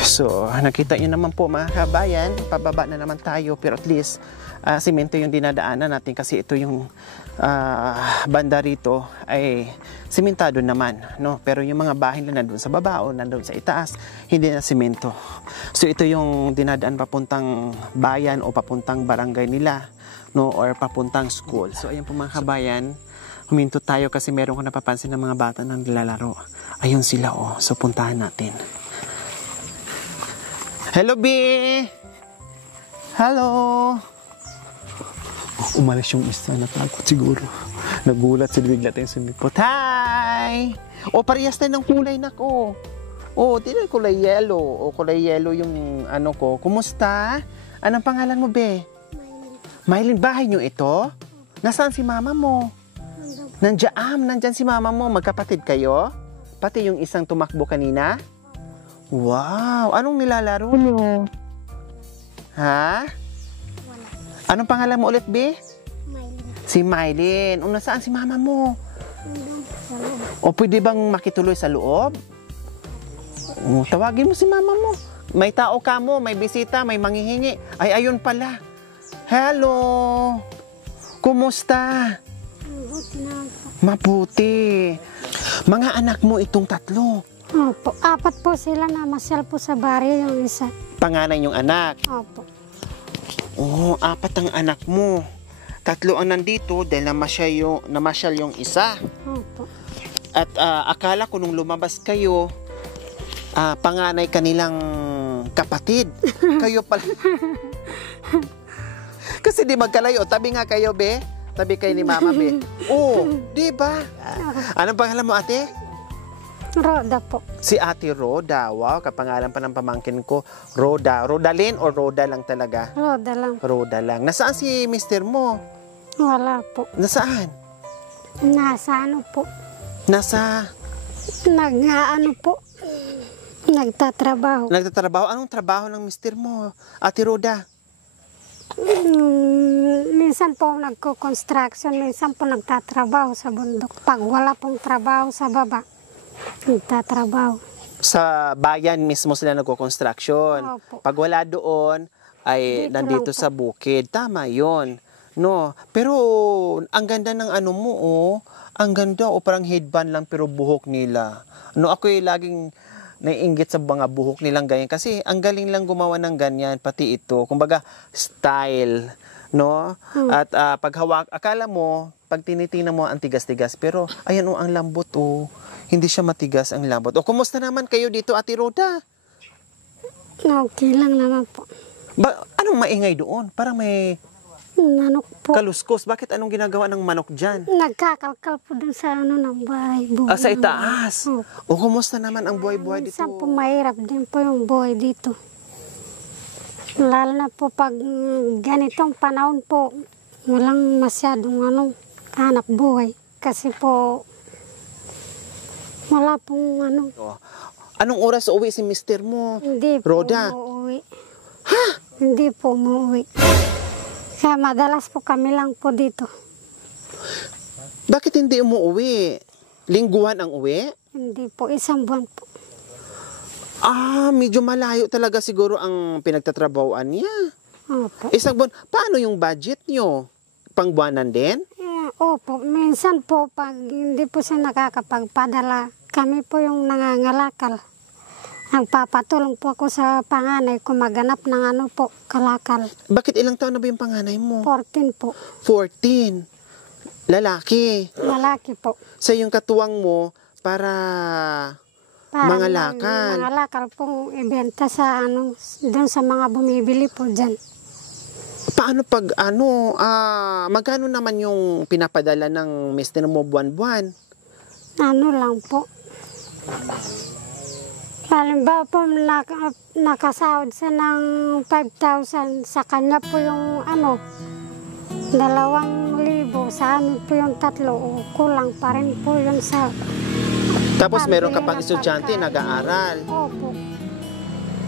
So, nakita nyo naman po mga kabayan, pababa na naman tayo, pero at least simento yung dinadaanan natin kasi ito yung banda rito ay simentado naman, no? Pero yung mga bahay na nandun sa baba o nandun sa itaas, hindi na simento. So, ito yung dinadaan papuntang bayan o papuntang barangay nila, no? Or papuntang school. So, ayan po mga kabayan, huminto tayo kasi meron ko napapansin ng mga bata na nilalaro. Ayun sila, oh. So, puntahan natin. Hello, B! Hello! Umalis yung isa, natakot siguro. Nagulat sila, bigla tayong sumipot. Hi! O, parehas tayo ng kulay na ko. O, tingnan kulay yellow. O, kulay yellow yung ano ko. Kumusta? Anong pangalan mo, be? Mylene. Bahay nyo ito? Nasaan si mama mo? Nandyan si mama mo. Magkapatid kayo? Pati yung isang tumakbo kanina? Wow! Anong nilalaro nyo? Ha? Wala. Anong pangalan mo ulit, be? Mylene. Si Mylene. O, nasaan si mama mo? Nandun sa loob. O, pwede bang makituloy sa loob? O, tawagin mo si mama mo. May tao ka mo, may bisita, may manghihingi. Ay, ayun pala. Hello! Kumusta? Mabuti na po. Mabuti. Mga anak mo itong tatlo. Opo. 4 po sila na masyal po sa baryo yung isa. Panganay yung anak. Opo. Oh, 4 ang anak mo. 3 ang nandito dahil namasyal yung isa. Opo. At akala ko nung lumabas kayo, panganay kanilang kapatid. Kayo pala. Kasi di magkalayo. Tabi nga kayo, be. Tabi kayo ni mama, be. Oh, di ba? Anong pangalan mo, ate? Roda po. Si Ate Roda. Wow, kapangalan pa ng pamangkin ko. Roda. Rodalyn o Roda lang talaga? Roda lang. Roda lang. Nasaan si mister mo? Wala po. Nasaan? Nasa ano po. Nasa... Nag-ano po. Nagtatrabaho. Nagtatrabaho? Anong trabaho ng mister mo, Ate Roda? Minsan po nagko-construction, minsan po nagtatrabaho sa bundok. Pag wala pong trabaho sa baba, nagtatrabaho. Sa bayan mismo sila nagko-construction. Opo. Pag wala doon, ay Dito nandito lang po. sa bukid. Tama yon. No, pero ang ganda ng ano mo, oh. Ang ganda, o parang headband lang pero buhok nila. No, ako laging naiinggit sa mga buhok nilang ganyan kasi ang galing lang gumawa ng ganyan, pati ito. Kumbaga, style, no? At pag hawak, akala mo, pag tinitingnan mo, ang tigas-tigas. Pero, ayan, oh, ang lambot, oh. Hindi siya matigas, ang lambot. O, kumusta naman kayo dito, Ate Roda? Okay lang naman po. Anong maingay doon? Parang may Manok po. kaluskos. Bakit anong ginagawa ng manok dyan? Nagkakalkal po dun sa ano ng bahay. Sa itaas. Opo. O, kumusta naman ang buhay-buhay dito? Minsan po mahirap din po yung buhay dito. Lalo na po pag ganitong panahon po, walang masyadong hanap buhay. Kasi po, wala pong Anong oras uwi si mister mo? hindi po Roda? umuwi. Ha? Hindi po umuwi. Kaya madalas po kami lang po dito. Bakit hindi umuwi? Lingguhan ang uwi? Hindi po, 1 buwan po. Medyo malayo talaga siguro ang pinagtatrabahoan niya. Opo. 1 buwan. Paano yung budget nyo? Pangbuwanan din? Opo, minsan po pag hindi po siya nakakapagpadala, kami po yung nangangalakal. Nagpapatulong po ako sa panganay ko maganap ng kalakal. Bakit ilang taon na ba yung panganay mo? 14 po. 14. Lalaki. Lalaki po. Sa yung katuwang mo para mga lakal. Mga lakal pong ibenta sa doon sa mga bumibili po dyan. Paano pag magkano naman yung pinapadala ng mister mo buwan-buwan? Ano lang po. Halimbawa po nakasahod siya ng 5,000. Sa kanya po yung 2,000. Sa amin po yung 3. Kulang pa rin po yun sa... Tapos meron ka pambili pang ng estudyante pagkain. nag-aaral. Opo.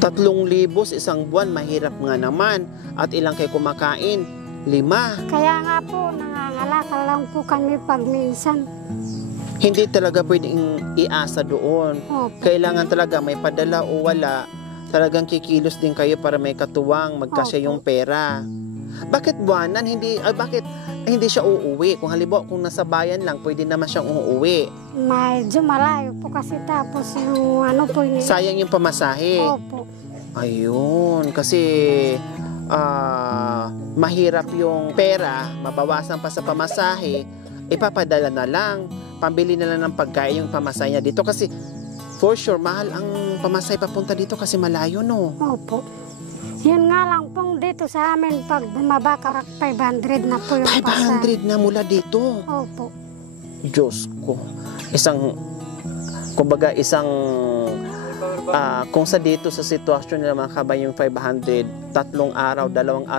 3,000 isang buwan, mahirap nga naman. At ilang kayo kumakain? 5. Kaya nga po, nangangalakal lang po kami pag minsan. Hindi talaga pwedeng iasa doon. Opo. Kailangan talaga may padala o wala, talagang kikilos din kayo para may katuwang, magkasya Opo. yung pera. Bakit buwanan? Bakit hindi siya uuwi? Kung halimbawa, kung nasa bayan lang, pwede naman siyang uuwi. Medyo malayo po kasi tapos yung ano po yun. Sayang yung pamasahe. Opo. Ayun, kasi mahirap yung pera, mabawasan pa sa pamasahe, ipapadala na lang, pambili na lang ng pagkain yung pamasahe niya dito kasi for sure, mahal ang pamasahe papunta dito kasi malayo, no? Opo. Yun nga lang pong dito sa amin, pag bumaba ka, 500 na po yung pasahe. 500 na mula dito. Opo. Diyos ko. Kung sa dito sa sitwasyon nila mga kabayan, yung 500, 2 araw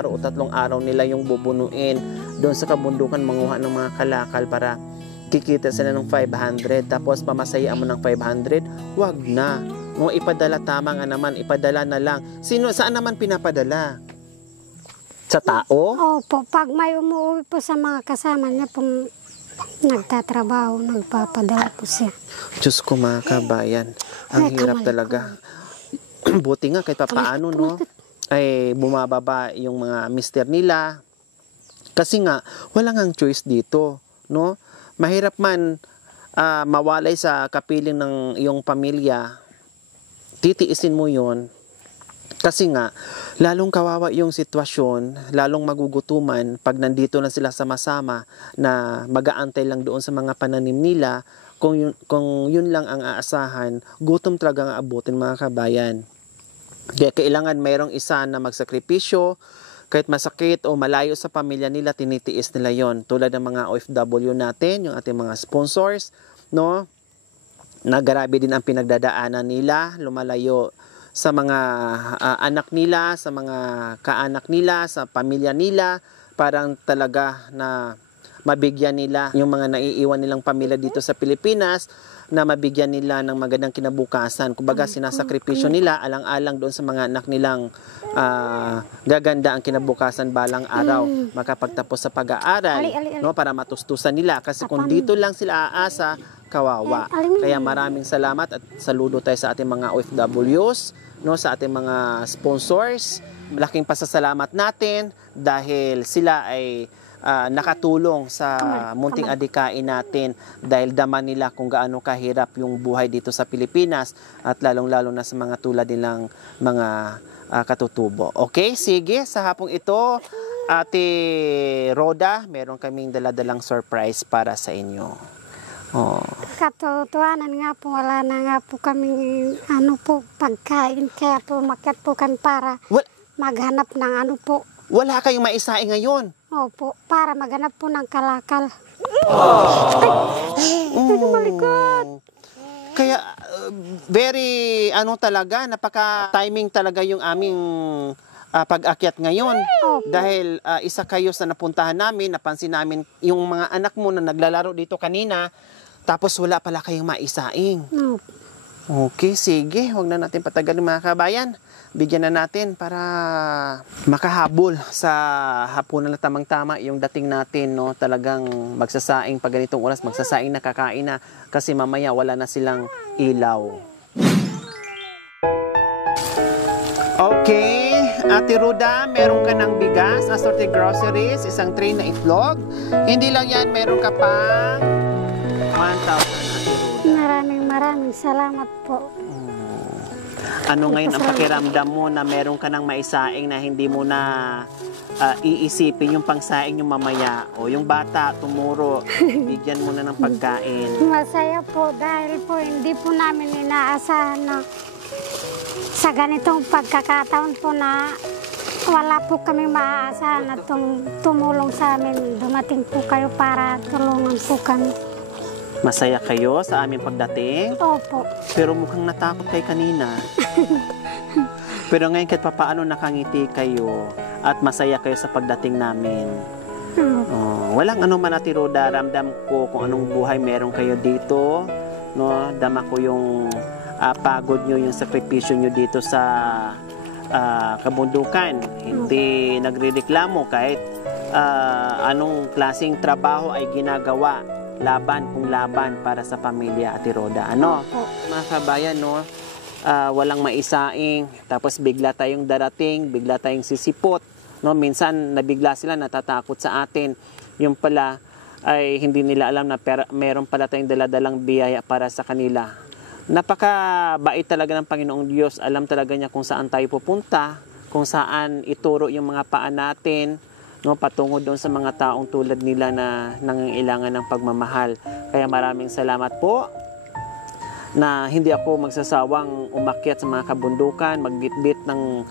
o 3 araw nila yung bubunuin doon sa kabundukan, manguha ng mga kalakal para kikita sila ng 500, tapos pamasayaan mo ng 500, wag na. No, ipadala, tama nga naman, ipadala na lang. Saan naman pinapadala? Sa tao? Opo. Pag may umuwi po sa mga kasama niya pong nagtatrabaho, nagpapadala po siya. Diyos ko mga kabayan, ang hirap talaga. Buti nga kahit paano, no? Ay bumababa yung mga mister nila. Kasi nga, wala ngang choice dito, no? Mahirap man mawalay sa kapiling ng iyong pamilya, titiisin mo yon. Kasi nga, lalong kawawa yung sitwasyon, lalong magugutuman pag nandito na sila sama-sama na mag-aantay lang doon sa mga pananim nila. Kung yun lang ang aasahan, gutom talaga ang abutin mga kabayan. Kaya kailangan mayroong isa na magsakripisyo, kahit masakit o malayo sa pamilya nila, tinitiis nila yon. Tulad ng mga OFW natin, yung ating mga sponsors, no? Na grabe din ang pinagdadaanan nila, lumalayo sa mga anak nila, sa mga kaanak nila, sa pamilya nila, parang talaga na mabigyan nila yung mga naiiwan nilang pamilya dito sa Pilipinas, na mabigyan nila ng magandang kinabukasan. Kumbaga, sinasakripisyo nila alang-alang doon sa mga anak nilang gaganda ang kinabukasan balang araw, makapagtapos sa pag-aaral, no, para matustusan nila. Kasi kung dito lang sila aasa, kawawa. Kaya maraming salamat at saludo tayo sa ating mga OFWs, no, sa ating mga sponsors. Malaking pasasalamat natin dahil sila ay nakatulong sa munting adikain natin, dahil daman nila kung gaano kahirap yung buhay dito sa Pilipinas, at lalong-lalo na sa mga tulad nilang mga katutubo. Okay, sige, sa hapong ito, Ate Rhoda, meron kaming daladalang surprise para sa inyo. Oh. Katotohanan nga po, wala na nga po kami pagkain, kaya po makyat po kan para maghanap ng Wala kayong maisaing ngayon? Opo, para maghanap po ng kalakal. Kaya very talaga, napaka-timing talaga yung aming pag-akyat ngayon. Dahil isa kayo sa napuntahan namin, napansin namin yung mga anak mo na naglalaro dito kanina, tapos wala pala kayong maisaing. Okay, sige, huwag na natin patagalin mga kabayan. Bigyan na natin para makahabol sa hapunan na tamang-tama yung dating natin, no? Talagang magsasaing pag ganitong oras, magsasaing na, kakain na, kasi mamaya wala na silang ilaw. Okay, Ate Ruda, meron ka ng bigas, assorted groceries, isang tray na itlog. Hindi lang yan, meron ka pang 1,000, Ate Ruda. Maraming salamat po. Ano ngayon ang pakiramdam mo na meron ka ng maisaing na hindi mo na iisipin yung pangsaing yung mamaya, o yung bata tumuro, bigyan mo na ng pagkain? Masaya po dahil po hindi po namin inaasahan na sa ganitong pagkakataon po na wala po kami maaasahan na tumulong sa amin. Dumating po kayo para tulungan po kami. Masaya kayo sa aming pagdating? Opo. Pero mukhang natakot kayo kanina. Pero ngayon kahit papaano nakangiti kayo at masaya kayo sa pagdating namin. Walang man, Ate Rhoda, ramdam ko kung anong buhay meron kayo dito. No? Dama ko yung pagod nyo, yung sakripisyo nyo dito sa kabundukan. Hindi nagrereklamo kahit anong klaseng trabaho ay ginagawa. Laban kung laban para sa pamilya, Ate Rhoda. Mga kabayan, no? walang maisaing, tapos bigla tayong darating, bigla tayong sisipot, no? Minsan nabigla sila, natatakot sa atin. Yung pala ay hindi nila alam na meron pala tayong daladalang biyaya para sa kanila. Napakabait talaga ng Panginoong Diyos. Alam talaga niya kung saan tayo pupunta, kung saan ituro yung mga paa natin, no, patungo doon sa mga taong tulad nila na nangangailangan ng pagmamahal. Kaya maraming salamat po na hindi ako magsasawang umakyat sa mga kabundukan, magbitbit ng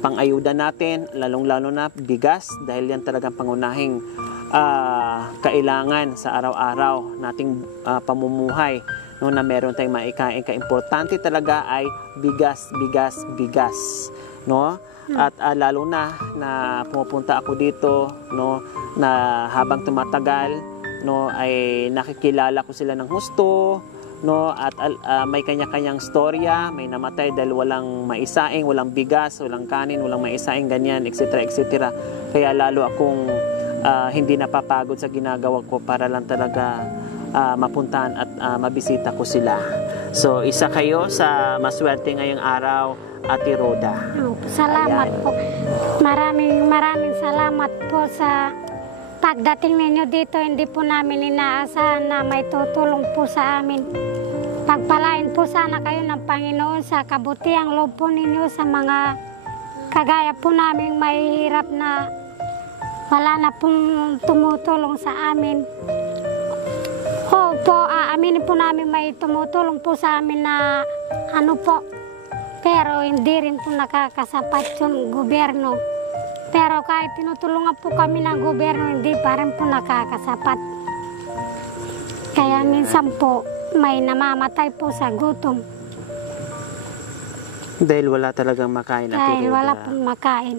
pang-ayuda natin, lalong-lalo na bigas, dahil yan talagang pangunahing kailangan sa araw-araw nating pamumuhay, no, na meron tayong maikain. Ka-importante talaga ay bigas, bigas, bigas, no? At lalo na pumupunta ako dito, no, na habang tumatagal, no, ay nakikilala ko sila ng husto, no, at may kanya-kanyang storya, may namatay dahil walang maisaing, walang bigas, walang kanin, walang maisaing, ganyan, etc., etc. Kaya lalo akong hindi napapagod sa ginagawa ko para lang talaga mapuntahan at mabisita ko sila. So, isa kayo sa maswerte ngayong araw, Ate Rhoda. Salamat po. Maraming salamat po sa pagdating ninyo dito. Hindi po namin inaasahan na may tutulong po sa amin. Pagpalain po sana kayo ng Panginoon sa kabutiang loob po ninyo sa mga kagaya po namin mahihirap na wala na pong tumutulong sa amin. Po, aaminin po namin may tumutulong po sa amin na ano po, pero hindi rin po nakakasapat yung gobyerno. Pero kahit tinutulungan po kami ng gobyerno, hindi pa rin po nakakasapat. Kaya minsan po, may namamatay po sa gutom. Dahil wala talagang makain, Ate Rhoda. Dahil wala pong makain.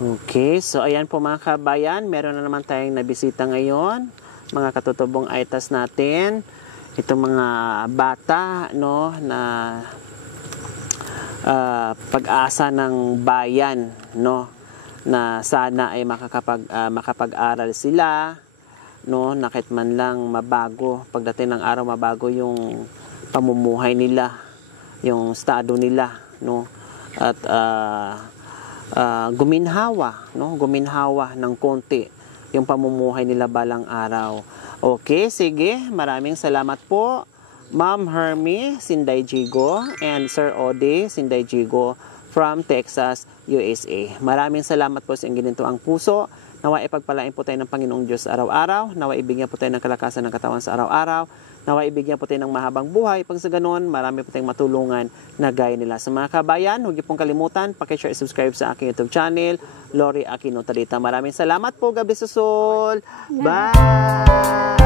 Okay, so ayan po mga kabayan, meron na naman tayong nabisita ngayon, mga katutubong aitas natin. Itong mga bata, no, na pag-asa ng bayan, no, na sana ay makapag-aral sila, no, na kahit man lang mabago, pagdating ng araw mabago yung pamumuhay nila, yung estado nila, no, at guminhawa, no, guminhawa ng konti yung pamumuhay nila balang araw. Okay, sige, maraming salamat po, Ma'am Hermie Sindayjigo and Sir Ode Sindayjigo from Texas, USA. Maraming salamat po sa inyong ginintuang puso. Nawa ipagpalain po tayo ng Panginoong Diyos araw-araw. Nawa ibigyan po tayo ng kalakasan ng katawan sa araw-araw. Nawa ibigyan po tayo ng mahabang buhay. Pag sa ganun, marami po tayong matulungan na gaya nila. Sa mga kabayan, huwag niyo pong kalimutan, pakishare, subscribe sa aking YouTube channel, Lori Aquino Talita. Maraming salamat po, gabi susol. Bye!